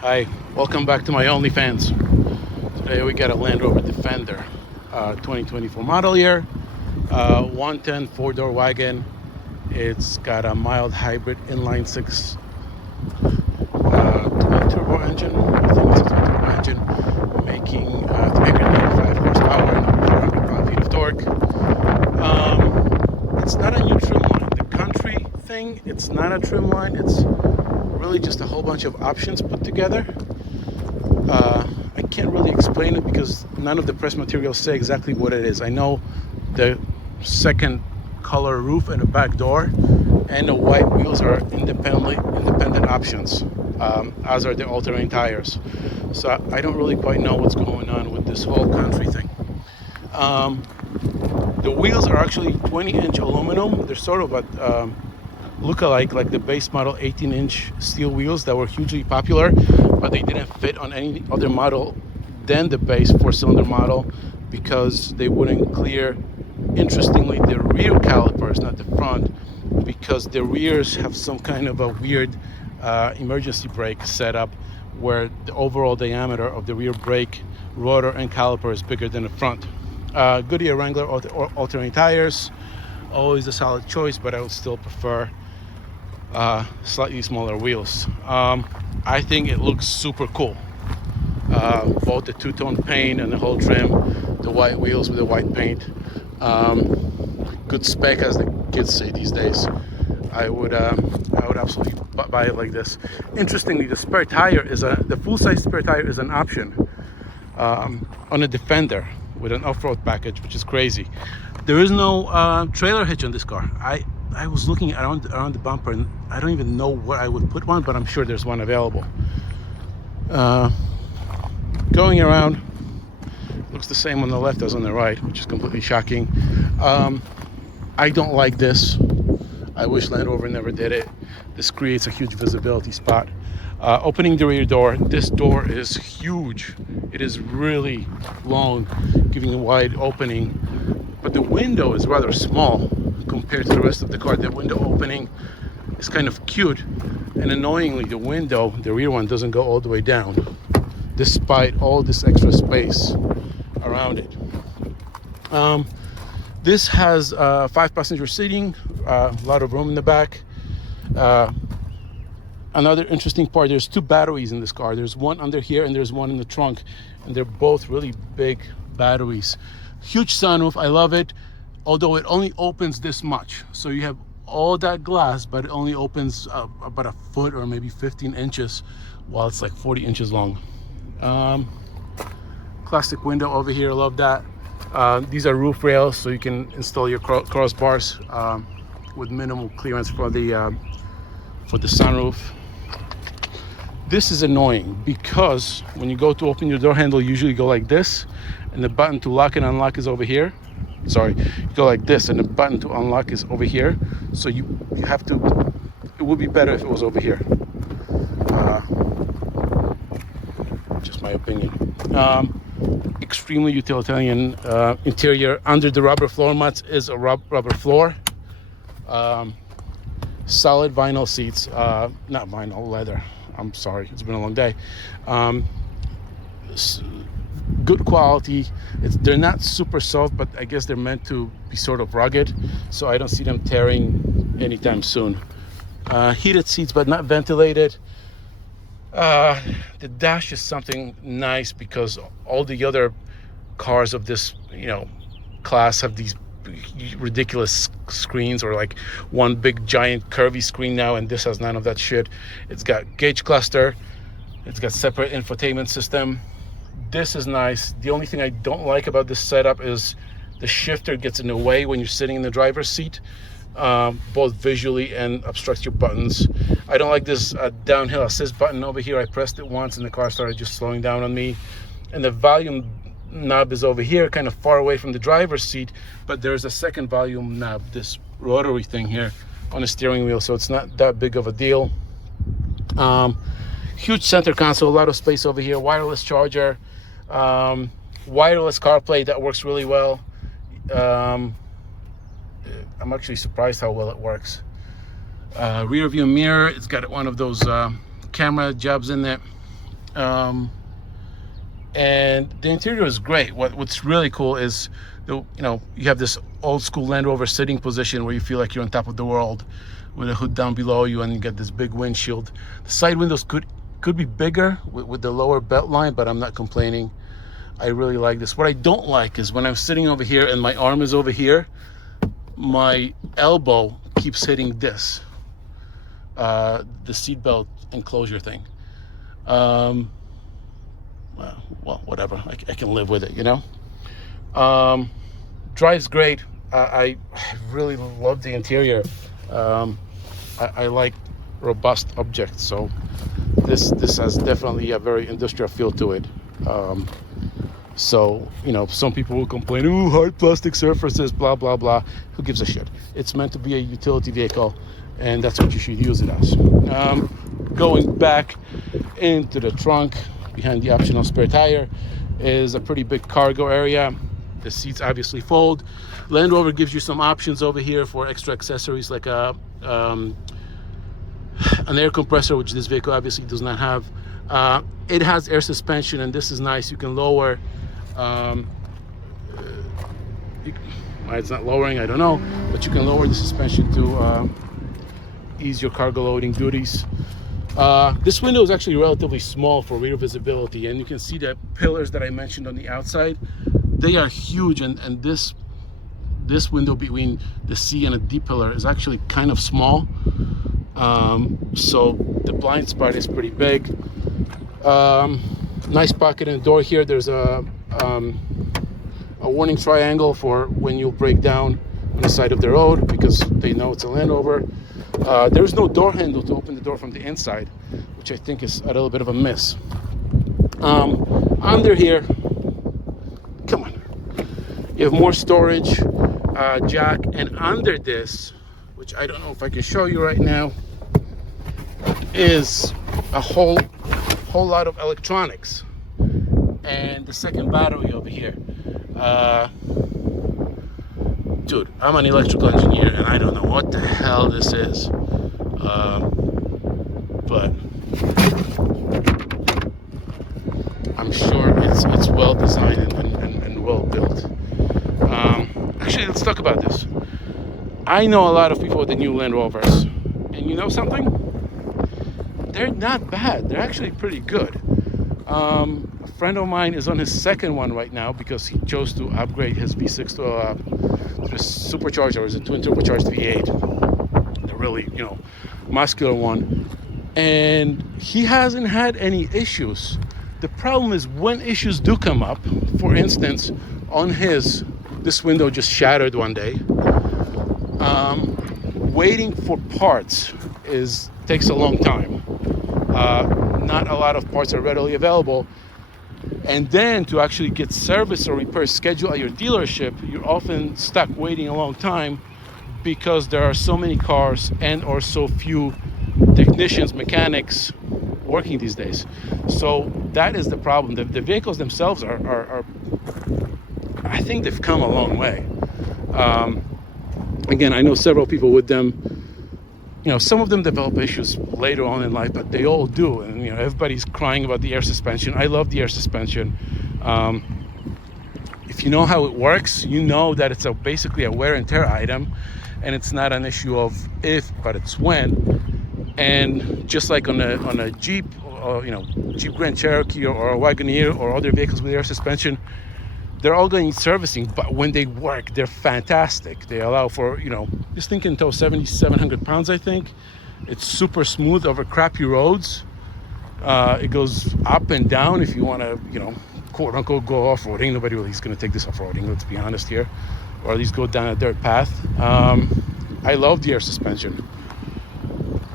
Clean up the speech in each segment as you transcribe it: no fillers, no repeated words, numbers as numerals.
Hi, welcome back to my OnlyFans. Today we got a Land Rover Defender, 2024 model year, 110 four-door wagon. It's got a mild hybrid inline six twin turbo engine. I think it's a twin turbo engine, making 395 horsepower and over 400 pound-feet of torque. It's not a new trim line. The country thing, it's not a trim line. It's really just a whole bunch of options put together. I can't really explain it because none of the press materials say exactly what it is. I know the second color roof and the back door and the white wheels are independent options, as are the all-terrain tires. So I don't really quite know what's going on with this whole country thing. The wheels are actually 20-inch aluminum. They're sort of a look-alike, like the base model 18-inch steel wheels that were hugely popular, but they didn't fit on any other model than the base four-cylinder model because they wouldn't clear, interestingly, the rear calipers, not the front, because the rears have some kind of a weird emergency brake setup where the overall diameter of the rear brake rotor and caliper is bigger than the front. Goodyear Wrangler all-terrain tires, always a solid choice, but I would still prefer slightly smaller wheels. I think it looks super cool. Both the two-tone paint and the whole trim, the white wheels with the white paint. Good spec, as the kids say these days. I would absolutely buy it like this. Interestingly, the spare tire the full-size spare tire is an option on a Defender with an off-road package, which is crazy. There is no trailer hitch on this car. I was looking around the bumper and I don't even know where I would put one, but I'm sure there's one available. Going around, looks the same on the left as on the right, which is completely shocking. I don't like this. I wish Land Rover never did it. This creates a huge visibility spot. Opening the rear door, this door is huge. It is really long, giving a wide opening, but the window is rather small compared to the rest of the car. The window opening is kind of cute, and annoyingly, the rear one doesn't go all the way down, despite all this extra space around it. This has 5-passenger seating, a lot of room in the back. Another interesting part, there's 2 batteries in this car. There's one under here and there's one in the trunk, and they're both really big batteries. Huge sunroof, I love it, although it only opens this much. So you have all that glass, but it only opens about a foot or maybe 15 inches, while it's like 40 inches long. Classic window over here, love that. These are roof rails, so you can install your crossbars with minimal clearance for the sunroof. This is annoying because when you go to open your door handle, you usually go like this, and the button to lock and unlock is over here. Sorry, you go like this, and the button to unlock is over here. So you have to. It would be better if it was over here. Just my opinion. Extremely utilitarian interior. Under the rubber floor mats is a rubber floor. Solid vinyl seats, not vinyl, leather. I'm sorry, it's been a long day. Good quality. They're not super soft, but I guess they're meant to be sort of rugged, so I don't see them tearing anytime soon. Heated seats, but not ventilated. The dash is something nice because all the other cars of this, class have these ridiculous screens, or like one big giant curvy screen now, and this has none of that shit. It's got gauge cluster, it's got separate infotainment system. This is nice. The only thing I don't like about this setup is the shifter gets in the way when you're sitting in the driver's seat, both visually and obstructs your buttons. I don't like this downhill assist button over here. I pressed it once and the car started just slowing down on me. And the volume knob is over here, kind of far away from the driver's seat, but there's a second volume knob, this rotary thing here on the steering wheel, so it's not that big of a deal. Huge center console, a lot of space over here, wireless charger, wireless CarPlay that works really well. I'm actually surprised how well it works. Rear view mirror, it's got one of those camera jobs in it. And the interior is great. What's really cool is you have this old school Land Rover sitting position where you feel like you're on top of the world, with a hood down below you, and you get this big windshield. The side windows could be bigger with the lower belt line, but I'm not complaining. I really like this. What I don't like is when I'm sitting over here and my arm is over here, my elbow keeps hitting this, the seatbelt enclosure thing. Well, whatever. I can live with it, Drives great. I really love the interior. I like robust objects, so this has definitely a very industrial feel to it. So, some people will complain, ooh, hard plastic surfaces, blah, blah, blah. Who gives a shit? It's meant to be a utility vehicle, and that's what you should use it as. Going back into the trunk, behind the optional spare tire, is a pretty big cargo area. The seats obviously fold. Land Rover gives you some options over here for extra accessories, like an air compressor, which this vehicle obviously does not have. It has air suspension, and this is nice. You can lower. Why it's not lowering, I don't know, but you can lower the suspension to ease your cargo loading duties. This window is actually relatively small for rear visibility, and you can see the pillars that I mentioned on the outside. They are huge, and this window between the C and a D pillar is actually kind of small. So the blind spot is pretty big. Nice pocket in the door here. There's a warning triangle for when you'll break down on the side of the road, because they know it's a Land Rover. There's no door handle to open the door from the inside, which I think is a little bit of a miss. Under here, come on, you have more storage, jack, and under this, which I don't know if I can show you right now, is a whole lot of electronics, and the second battery over here. Dude, I'm an electrical engineer, and I don't know what the hell this is, but I'm sure it's well designed and well built. Actually, let's talk about this. I know a lot of people with the new Land Rovers, and you know something? They're not bad. They're actually pretty good. A friend of mine is on his second one right now because he chose to upgrade his V6 to a supercharger. It's a twin turbocharged V8, the really muscular one, and he hasn't had any issues. The problem is when issues do come up. For instance, on this window just shattered one day. Waiting for parts takes a long time. Not a lot of parts are readily available. And then to actually get service or repair scheduled at your dealership, you're often stuck waiting a long time because there are so many cars and or so few technicians, mechanics working these days. So that is the problem. The vehicles themselves are I think they've come a long way. Again, I know several people with them. Some of them develop issues later on in life, but they all do. And everybody's crying about the air suspension. I love the air suspension. If you know how it works, you know that it's basically a wear and tear item, and it's not an issue of if, but it's when. And just like on a Jeep, or Jeep Grand Cherokee or a Wagoneer or other vehicles with air suspension, they're all going to need servicing, but when they work, they're fantastic. They allow for, this thing can tow 7,700 pounds, I think. It's super smooth over crappy roads. It goes up and down if you want to, quote unquote, go off-roading. Nobody really is going to take this off-roading, let's be honest here, or at least go down a dirt path. I love the air suspension.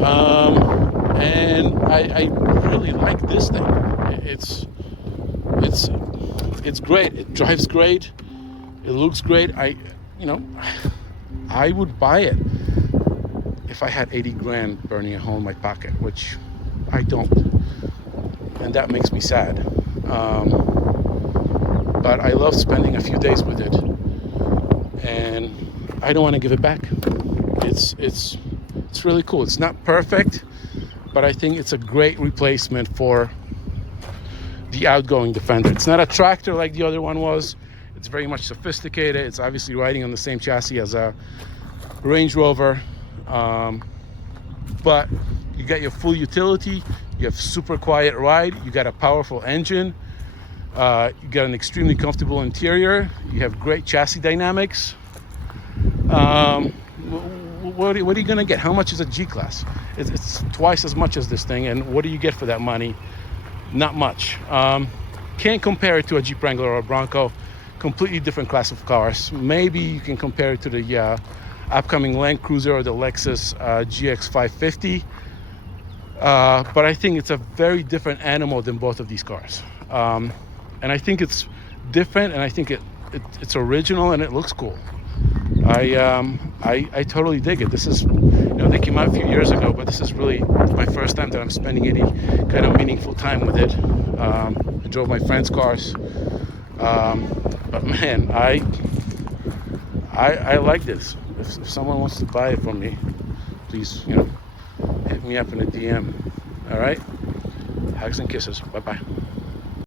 And I really like this thing. It's great. It drives great. It looks great. I would buy it if I had 80 grand burning a hole in my pocket, which I don't, and that makes me sad. But I love spending a few days with it, and I don't want to give it back. It's really cool. It's not perfect, but I think it's a great replacement for the outgoing Defender. It's not a tractor like the other one was. It's very much sophisticated. It's obviously riding on the same chassis as a Range Rover, but you got your full utility. You have super quiet ride. You got a powerful engine. You got an extremely comfortable interior. You have great chassis dynamics. What are you gonna get? How much is a G-Class? It's twice as much as this thing, and what do you get for that money? Not much. Can't compare it to a Jeep Wrangler or a Bronco. Completely different class of cars. Maybe you can compare it to the upcoming Land Cruiser or the Lexus GX 550. But I think it's a very different animal than both of these cars. And I think it's different, and I think it's original, and it looks cool. I totally dig it. This is, they came out a few years ago, but this is really my first time that I'm spending any kind of meaningful time with it. I drove my friends' cars, but man, I like this. If someone wants to buy it from me, please, hit me up in a DM. All right, hugs and kisses. Bye bye.